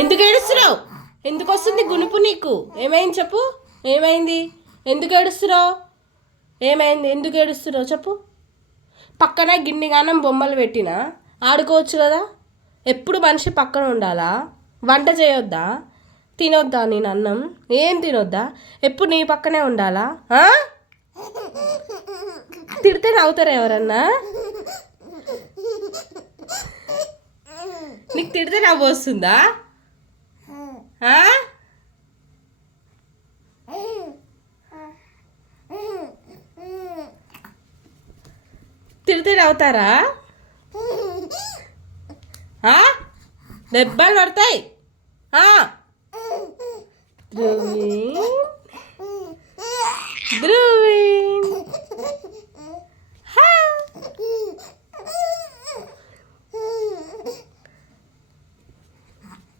ఎందుకు ఏడుస్తున్నావు? ఎందుకు వస్తుంది గునుపు నీకు? ఏమైంది చెప్పు, ఏమైంది? ఎందుకు ఏడుస్తున్నావు? ఏమైంది? ఎందుకు ఏడుస్తున్నావు చెప్పు. పక్కన గిన్నెగానం బొమ్మలు పెట్టినా ఆడుకోవచ్చు కదా. ఎప్పుడు మనిషి పక్కన ఉండాలా? వంట చేయొద్దా? తినొద్దా? నేను అన్నం ఏం తినొద్దా? ఎప్పుడు నీ పక్కనే ఉండాలా? తిడితే నవ్వుతారా ఎవరన్నా? నీకు తిడితే నవ్వు వస్తుందా? తిడితే నవ్వుతారా? దెబ్బలు పడతాయి. ధ్రువీన్, ధ్రువీన్.